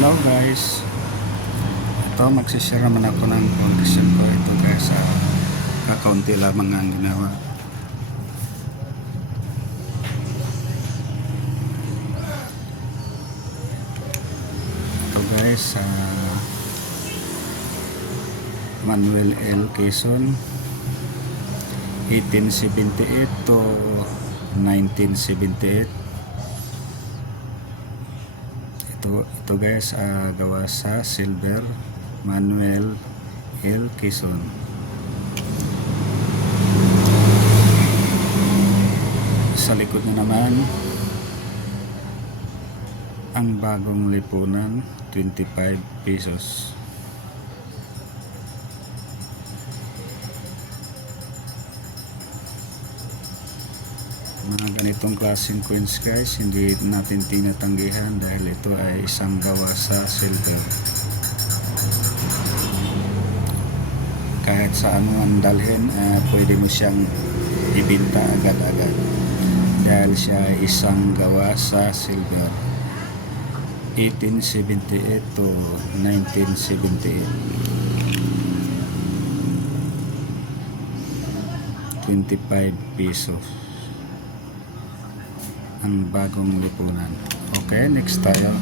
Hello guys, ito magsishare naman ako ng condition ko. Ito guys, kakaunti lamang ang ginawa. Ito guys, Manuel L. Quezon, 1878 to 1978. Ito guys, gawa sa silver, Manuel L. Quezon. Sa likod na naman ang bagong lipunan, 25 pesos. Mga ganitong klaseng coins guys, hindi natin tinatanggihan dahil ito ay isang gawa sa silver. Kahit saan mo ang dalhin, pwede mo siyang ibinta agad-agad dahil siya ay isang gawa sa silver. 1878 to 1978. 25 pesos ang bagong lipunan. Okay, next tayo.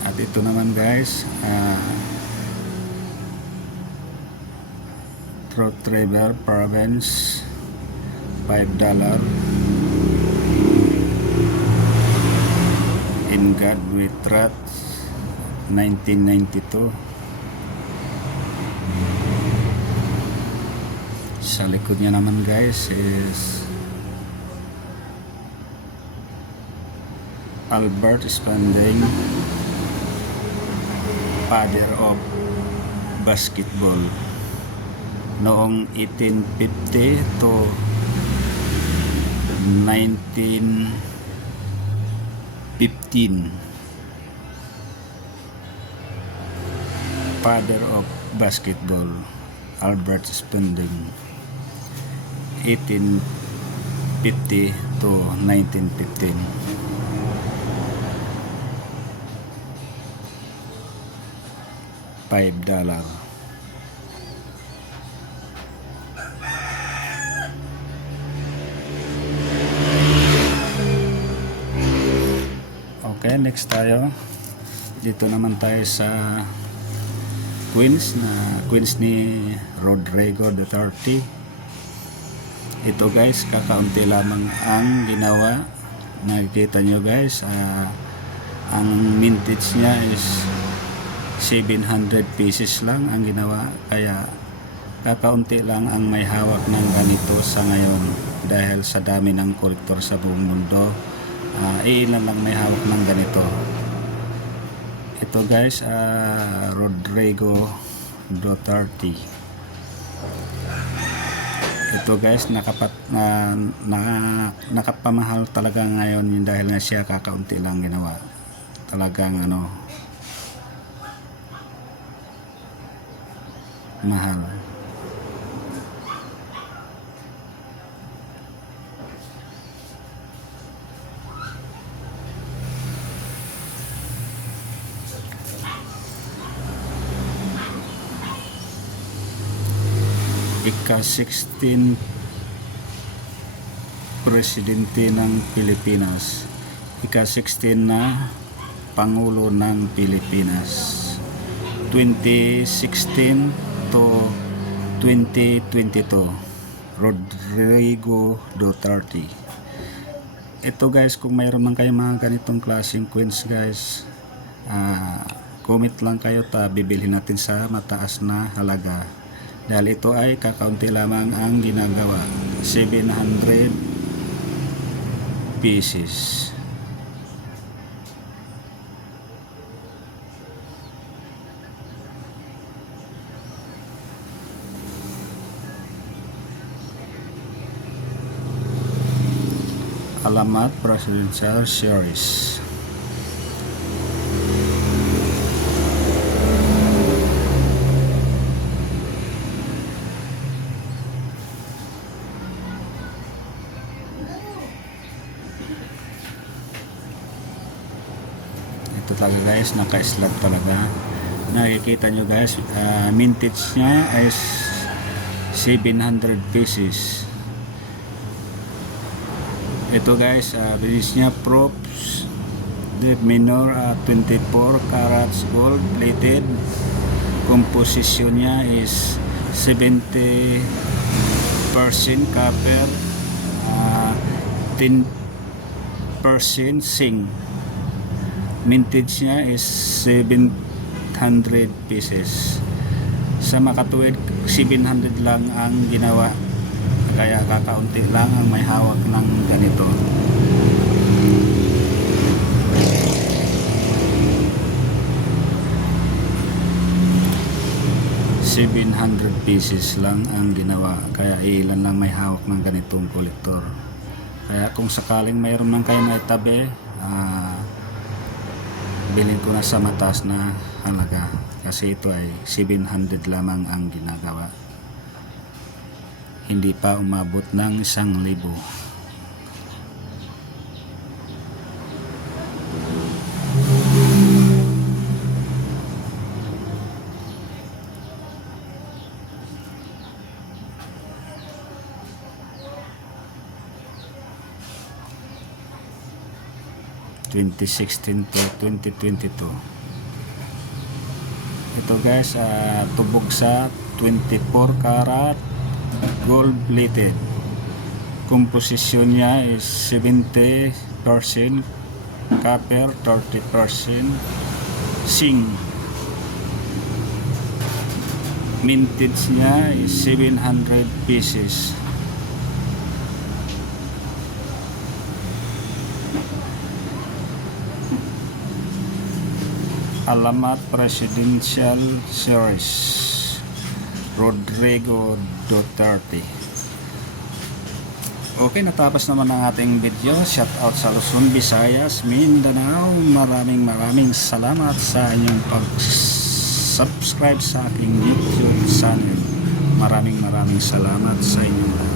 At ito naman guys, Truth River Province, $5. In God We Trust, 1992. Sa likod niya naman guys is Albert Spalding, father of basketball, noong 1850 to 1915. Father of basketball, Albert Spalding, 1850 to 1915. $5. Okay, next tayo. Dito naman tayo sa Queens ni Rodrigo Duterte. Ito guys, kakaunti lamang ang ginawa. Nakikita nyo guys, ang mintage niya is 700 pieces lang ang ginawa. Kaya kakaunti lang ang may hawak ng ganito sa ngayon. Dahil sa dami ng kolektor sa buong mundo, ilan lang may hawak ng ganito. Ito guys, Rodrigo Duterte. Ito guys, nakapamahal talaga ngayon yun dahil nga siya kakaunti lang ginawa. Talagang mahal. Ika-16 presidente ng Pilipinas, ika-16 na Pangulo ng Pilipinas, 2016 to 2022. Rodrigo Duterte. Ito guys, kung mayroon man kayo mga ganitong klaseng coins guys, comment lang kayo, bibilhin natin sa mataas na halaga. Dahil ito ay kakaunti lamang ang ginagawa, 700 pieces. Alamat Presidential Series. ito talaga guys, naka-slot talaga. Nakikita nyo guys, mintage niya is 700 pieces. Ito guys, bilis niya props deep minor 24 carats gold plated. Composition niya is 70% copper, 10% zinc. Mintage niya is 700 pieces. Sa makatuwid, 700 lang ang ginawa, kaya kakaunti lang ang may hawak ng ganito. 700 pieces lang ang ginawa, kaya ilan lang may hawak ng ganitong kolektor. Kaya kung sakaling mayroon man kayo na itabi, bilhin ko na sa mataas na halaga, kasi ito ay 700 lamang ang ginagawa, hindi pa umabot ng 1,000. 2016 to 2022. Ito guys, tubog sa 24 karat gold plated. Composition niya is 70% copper, 30% zinc. Mintage niya is 700 pieces. Alamat Presidential Series, Rodrigo Duterte. Okay, natapos naman ang ating video. Shout out sa Luzon, Visayas, Mindanao. Maraming salamat sa inyong pag-subscribe sa aking YouTube channel. Maraming salamat sa inyong lahat.